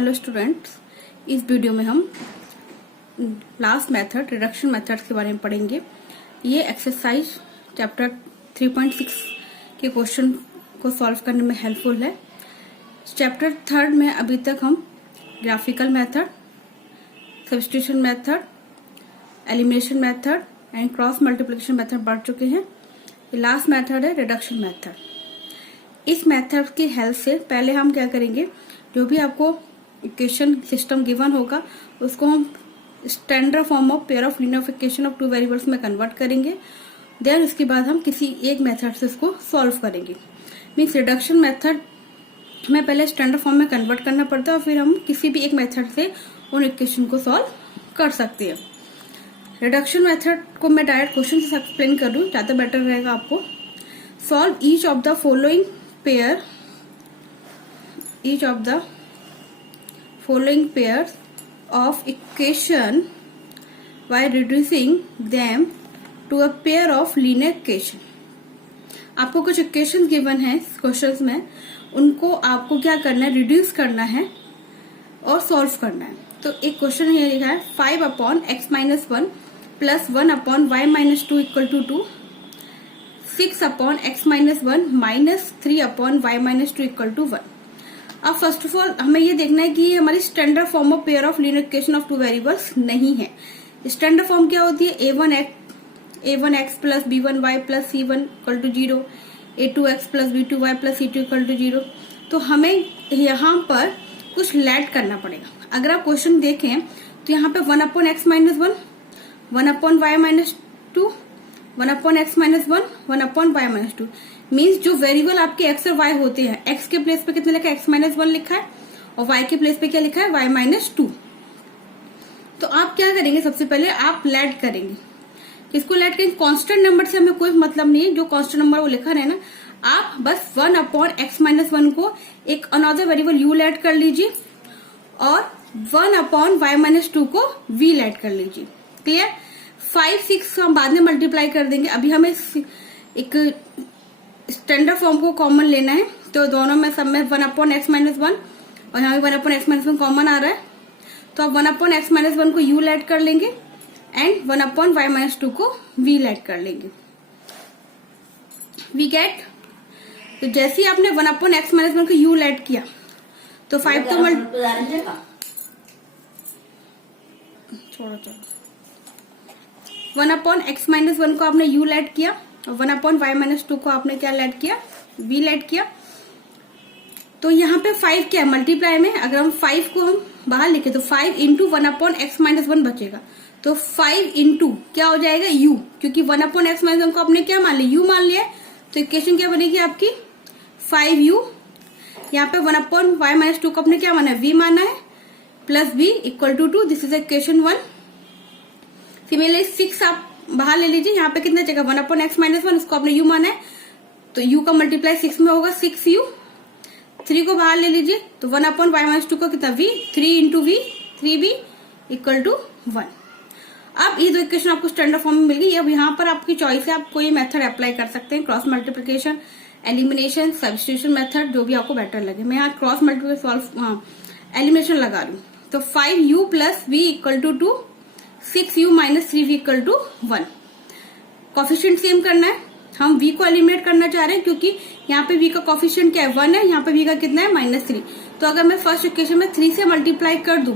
Hello students, इस video में हम लास्ट मेथड रिडक्शन मेथड्स के बारे में पढ़ेंगे। ये एक्सरसाइज चैप्टर 3.6 के क्वेश्चन को सॉल्व करने में हेल्पफुल है। चैप्टर 3 में अभी तक हम graphical method, substitution method, elimination method and cross multiplication method पढ़ चुके हैं। ये लास्ट मेथड है रिडक्शन मेथड। इस मेथड की हेल्प से पहले हम क्या करेंगे, जो भी आपको इक्वेशन सिस्टम गिवन होगा उसको हम standard form of pair of linear equation of two variables में कन्वर्ट करेंगे। देन उसके बाद हम किसी एक मेथड से इसको सॉल्व करेंगे। मीन्स रिडक्शन मेथड में पहले स्टैंडर्ड फॉर्म में कन्वर्ट करना पड़ता है और फिर हम किसी भी एक मेथड से उन इक्वेशन को सॉल्व कर सकते हैं। रिडक्शन मेथड को मैं डायरेक्ट क्वेश्चन से एक्सप्लेन कर दूं, ज्यादा बेटर रहेगा आपको। Solve each of the following pairs of equation by reducing them to a pair of linear equation। आपको कुछ इक्वेशन गिवन है क्वेश्चंस में, उनको आपको क्या करना है, रिड्यूस करना है और सॉल्व करना है। तो एक क्वेश्चन ये लिखा है 5/x-1 + 1/y-2 = 2, 6/x-1 - 3/y-2 = 1। अब फर्स्ट ऑफ ऑल हमें ये देखना है कि ये हमारी standard form of pair of linear equation of two variables नहीं है। स्टैंडर्ड फॉर्म क्या होती है, a1x + b1y + c1 = 0, a2x + b2y + c2 = 0। तो हमें यहाँ पर कुछ लैड करना पड़ेगा। अगर आप क्वेश्चन देखें तो यहाँ पे 1/x-1, 1/y-2, 1/x-1, 1/y-2 means जो वेरिएबल आपके x और y होते हैं, x के प्लेस पे कितना लिखा है, x-1 लिखा है और y के प्लेस पे क्या लिखा है, y-2। तो आप क्या करेंगे, सबसे पहले आप लैड करेंगे। किसको लैड करेंगे, कांस्टेंट नंबर से हमें कोई मतलब नहीं है, जो कांस्टेंट नंबर वो लिखा रहे ना, आप बस 1/x-1 को एक अनदर वेरिएबल u लैड कर लीजिए और 1/y-2 को v लैड कर लीजिए। क्लियर। 5, 6 हम बाद में मल्टीप्लाई कर देंगे। अभी हमें एक स्टैंडर्ड फॉर्म को कॉमन लेना है, तो दोनों में सब में 1/x-1 और यहाँ भी 1/x-1 कॉमन आ रहा है, तो अब 1/x-1 को u लैड कर लेंगे एंड 1/y-2 को v लैड कर लेंगे। वी गेट, तो जैसे ही आपने 1/x-1 को u लैड किया तो 5 तो छोड़ो 1/x-1 को आपने u लैड किया और 1/y-2 को आपने क्या लैड किया, v लैड किया। तो यहाँ पे 5 क्या है, मल्टीप्लाई में अगर हम 5 को हम बाहर लिखे तो 5 × 1/x-1 बचेगा। तो 5 × क्या हो जाएगा, u, क्योंकि 1/x-1 को आपने क्या मान लिया, u मान लिया। तो इक्वेशन क्या बनेगी आपकी, 5u। यहाँ पे 1/y-2 को आपने क्या माना है, v माना है, plus v = 2। This is equation 1। Similarly 6 आप बाहर ले लीजिए, यहाँ पे कितना चाहिए, 1/x-1 इसको आपने u माना है, तो u का मल्टीप्लाई 6 में होगा, 6u। 3 को बाहर ले लीजिए तो 1/y-2 को कितना, v, 3 × v, 3v = 1। अब ये दो इक्वेशन आपको स्टैंडर्ड फॉर्म में मिल गई। अब यहाँ पर आपकी चॉइस है, आप कोई मेथड अप्लाई कर सकते हैं, cross multiplication, elimination, substitution method, जो भी आपको बेटर लगे। मैं यहाँ क्रॉस मल्टीप्लिकेशन एलिमिनेशन लगा रही हूँ। तो 5u + v = 2, 6u - 3v = 1। Coefficient same करना है, हम v को एलिमिनेट करना चाह रहे हैं क्योंकि यहाँ पे v का कॉफिशिएंट क्या है, 1 है, यहाँ पे v का कितना है, -3। तो अगर मैं फर्स्ट इक्वेशन में 3 से मल्टीप्लाई कर दूं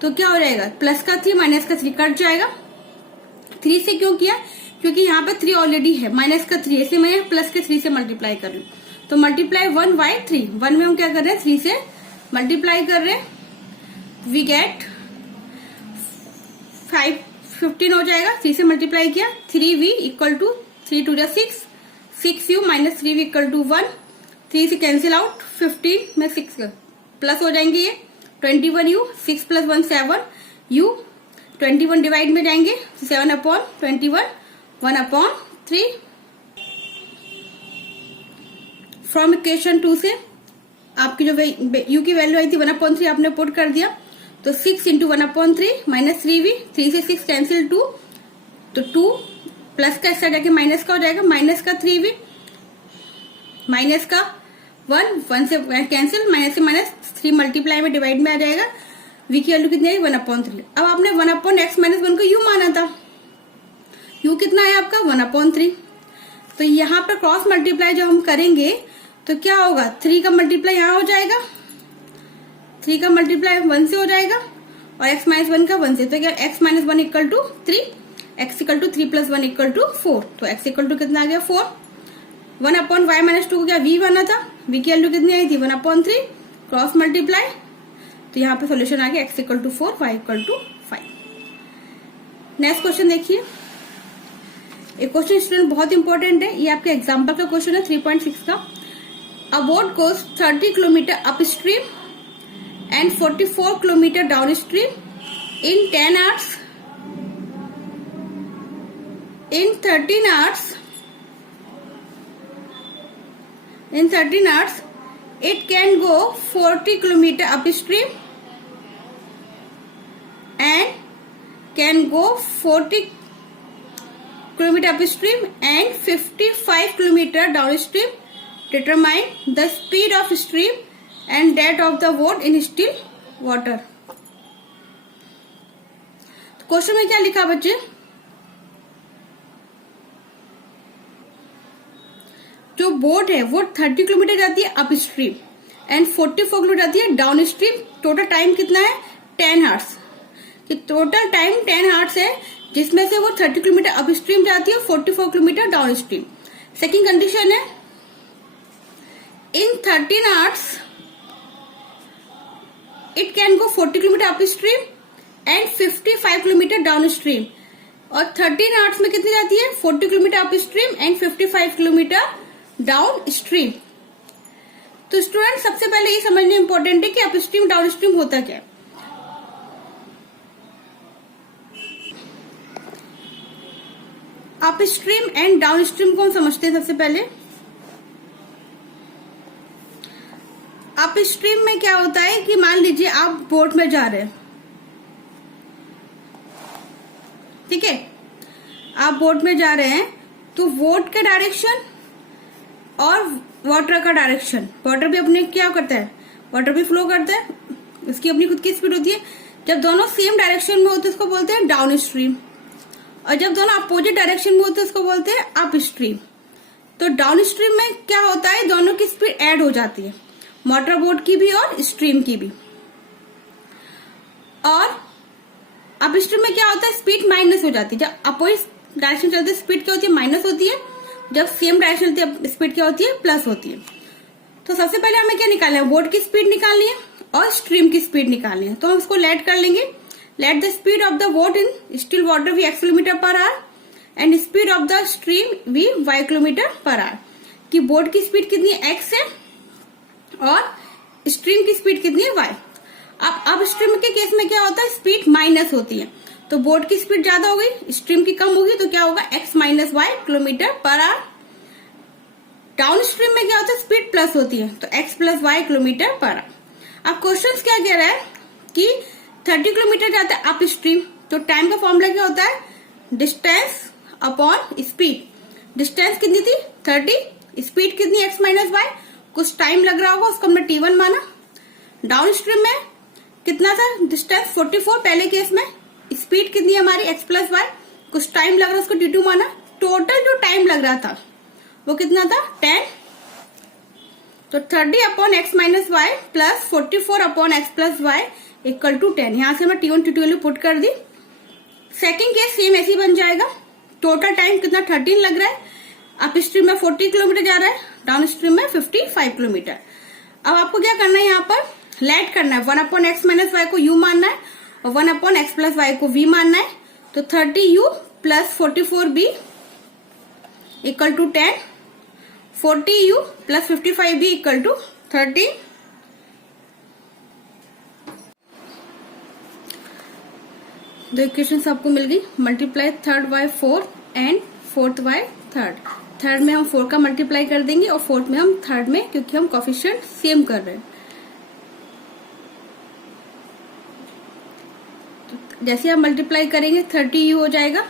तो क्या हो जाएगा, प्लस का 3 माइनस का 3 कट जाएगा। 3 से क्यों किया, क्योंकि यहाँ पे 3 ऑलरेडी है, माइनस का 3, ऐसे मैं प्लस के 3 से मल्टीप्लाई कर रही हूँ। तो मल्टीप्लाई 1/3, 1 में हम क्या कर रहे हैं, 3 से मल्टीप्लाई कर रहे हैं। वी गेट 15 हो जाएगा, 3 से मल्टीप्लाई किया, 3v = 3 × 6, 6u - 3v = 1, 3 से कैंसिल आउट, 15 में 6 प्लस हो जाएंगे, ये 21u, 6 + 1 7u, 21 डिवाइड में जाएंगे, 7/21, 1/3। फ्रॉम इक्वेशन 2 से आपकी जो u की वैल्यू आई थी 1/3 आपने पुट कर दिया, तो 6 × 1/3 - 3v, 3 से 6 कैंसिल 2, तो 2 प्लस का इस साइड आके माइनस का हो जाएगा, माइनस का 3v, माइनस का 1 से कैंसिल, माइनस से माइनस 3 मल्टीप्लाई में डिवाइड में आ जाएगा। v की वैल्यू कितनी आई 1/3। अब आपने 1/(x-1) को u माना था, u कितना है आपका 1/3। तो यहाँ पर क्रॉस मल्टीप्लाई जो हम करेंगे तो क्या होगा, 3 का मल्टीप्लाई यहाँ हो जाएगा, 3 का मल्टीप्लाई 1 से हो जाएगा और x-1 का 1 से। तो क्या x-1 equal to 3, x equal to 3 + 1 equal to 4। तो x इक्वल टू कितना आ गया 4। 1/y-2 को क्या v बना था, v की वैल्यू कितनी आई थी 1/3, क्रॉस मल्टीप्लाई। तो यहाँ पे सोल्यूशन आ गया x equal to 4, y equal to 5। Next question देखिए, एक क्वेश्चन स्टूडेंट बहुत इंपॉर्टेंट है, ये आपके एग्जाम्पल का क्वेश्चन है 3.6 का। अ boat goes 30 kilometre up stream and 44 kilometre down stream in 10 hours. In 13 hours, it can go 40 kilometer upstream and can go 40 kilometer upstream and 55 kilometer downstream. Determine the speed of stream and that of the boat in still water. Question में क्या लिखा बच्चे, जो boat है वो 30 kilometre जाती है up stream and 44 kilometre जाती है डाउन स्ट्रीम। टोटल टाइम कितना है 10 hours। कि टोटल टाइम 10 hours है, जिसमें से वो 30 किलोमीटर अप स्ट्रीम जाती है, 44 kilometre down stream. Second condition है इन 13 hours it can go 40 kilometre up stream and 55 kilometre down stream. और 13 hours में कितनी जाती है 40 kilometre up stream and 55 kilometre down stream. तो स्टूडेंट सबसे पहले ये समझना इंपॉर्टेंट है कि अप स्ट्रीम डाउन स्ट्रीम होता क्या है। Up stream and down stream को हम समझते हैं। सबसे पहले अप स्ट्रीम में क्या होता है कि मान लीजिए आप बोट में जा रहे हैं, ठीक है, आप बोट में जा रहे हैं तो बोट के डायरेक्शन और वाटर का डायरेक्शन, वाटर भी अपने क्या करता है, वाटर भी फ्लो करता है, उसकी अपनी खुद की स्पीड होती है। जब दोनों सेम डायरेक्शन में होते हैं उसको बोलते हैं डाउन स्ट्रीम, और जब दोनों अपोजिट डायरेक्शन में होते हैं उसको बोलते हैं अप स्ट्रीम। तो डाउन स्ट्रीम में क्या होता है, दोनों की स्पीड ऐड हो जाती है, मोटर बोट की भी और स्ट्रीम की भी। और अप स्ट्रीम में क्या होता है, स्पीड माइनस हो जाती है। जब अपोजिट डायरेक्शन चलते हैं स्पीड क्या होती है माइनस होती है, जब सेम डायरेक्शन चलती है स्पीड क्या होती है प्लस होती है। तो सबसे पहले हमें क्या निकालना है, बोट की स्पीड निकालनी है और स्ट्रीम की स्पीड निकालनी है। तो हम उसको लेट कर लेंगे, let the speed of the boat in still water be x kilometre per hour and speed of the stream be y kilometre per hour. कि बोट की स्पीड कितनी है x है और स्ट्रीम की स्पीड कितनी है y। अब स्ट्रीम के केस में क्या होता है, स्पीड माइनस होती है, तो बोट की स्पीड ज्यादा हो गई, स्ट्रीम की कम होगी, तो क्या होगा x minus y kilometre per our. Down stream में क्या होता है, स्पीड प्लस होती है, तो x plus y kilometre per our. अब क्वेश्चन क्या कह रहा है कि 30 किलोमीटर जाता है अप स्ट्रीम, तो टाइम का फॉर्मूला क्या होता है, डिस्टेंस अपॉन स्पीड। डिस्टेंस कितनी थी 30, स्पीड कितनी x माइनस y, कुछ टाइम लग रहा होगा उसको हमने t1 माना। डाउन स्ट्रीम में कितना था डिस्टेंस 44 पहले केस में, स्पीड कितनी है हमारी x प्लस y, कुछ टाइम लग रहा है उसको t2 माना। टोटल जो टाइम लग रहा था वो कितना था 10। तो 30 upon x minus y plus 44 upon x plus y equal to 10। यहां से मैं t1 t2 वैल्यू पुट कर दी। सेकेंड केस सेम ऐसे ही बन जाएगा। टोटल टाइम कितना 13 लग रहा है, अप स्ट्रीम में 40 किलोमीटर जा रहा है, डाउन स्ट्रीम में 55 किलोमीटर। अब आपको क्या करना है, यहाँ पर लेट करना है, 1 अपॉन एक्स माइनस वाई को u मानना है और 1 अपॉन एक्स प्लस वाई को v मानना है। तो 30u plus 44b equal to 10, 40u plus 55b equal to 30। दो इक्वेशन आपको मिल गई, multiply third by 4 and fourth by third. Third में हम 4 का मल्टीप्लाई कर देंगे और फोर्थ में हम थर्ड में, क्योंकि हम कोफिशिएंट सेम कर रहे हैं। तो जैसे हम मल्टीप्लाई करेंगे 30u हो जाएगा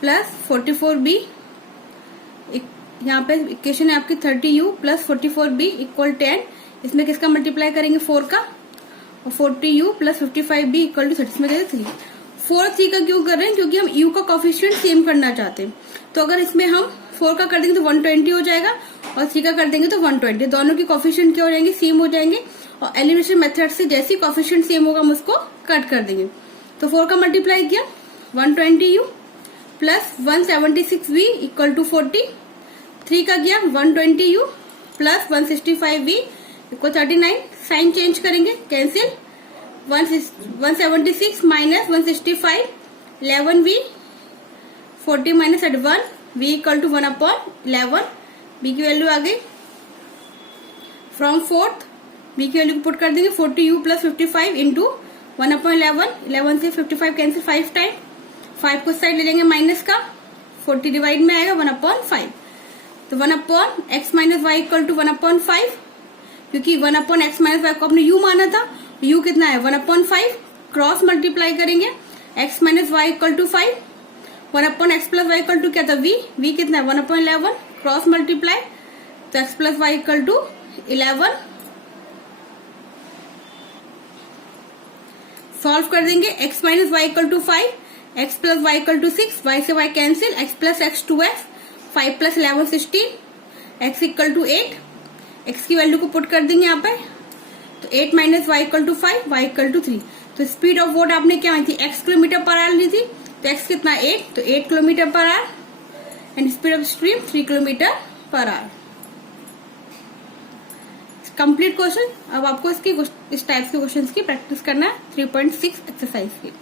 प्लस 44b यहाँ पे इक्वेशन है आपकी 30u प्लस 44b इक्वल 10। इसमें किसका मल्टीप्लाई करेंगे 4 का, और 40u plus 55b equal to 30, इसमें 3। 4 3 का क्यों कर रहे हैं, क्योंकि हम u का कोफिशिएंट सेम करना चाहते हैं। तो अगर इसमें हम 4 का कर देंगे तो 120 हो जाएगा, और 3 का कर देंगे तो 120। दोनों की कोफिशिएंट क्या हो जाएंगे, सेम हो जाएंगे, और एलिमिनेशन मेथड से जैसे कोफिशिएंट सेम होगा हम उसको कट कर देंगे। तो 4 का मल्टीप्लाई किया 120u plus 176v equal to 40। 3 का किया 120u plus 165v equal 39। Sign change करेंगे, cancel. 176 minus 165 11v 40 minus 31 v equal to 1/11। b की वैल्यू आ गई। फ्रॉम फोर्थ b की वैल्यू पुट कर देंगे 40u प्लस 55 इंटू 1/11। 11 से 55 कैंसिल 5 टाइम, 5 को साइड ले लेंगे माइनस का, 40 डिवाइड में आएगा 1/5। तो 1/x minus y equal to 1/5, क्योंकि 1/x माइनस वाई को आपने u माना था, u कितना है 1/5। क्रॉस मल्टीप्लाई करेंगे, x minus y equal to 5, 1/x plus y equal to क्या था v कितना है 1/11। क्रॉस मल्टीप्लाई तो x plus y equal to 11। Solve कर देंगे, x minus y equal to 5, x plus y equal to 6, y से y cancel, x plus x 2x, 5 plus 11 16, x equal to 8। x की value को put कर देंगे यहाँ पे, तो 8 minus y equal to 5, y equal to 3। तो speed of vote आपने क्या मानी थी, x किलोमीटर पर आवर ली थी, तो x कितना 8, तो 8 kilometre per hour, and speed of stream 3 kilometre per our. Complete question. अब आपको इस टाइप के क्वेश्चंस की प्रैक्टिस करना है 3.6 एक्सरसाइज की।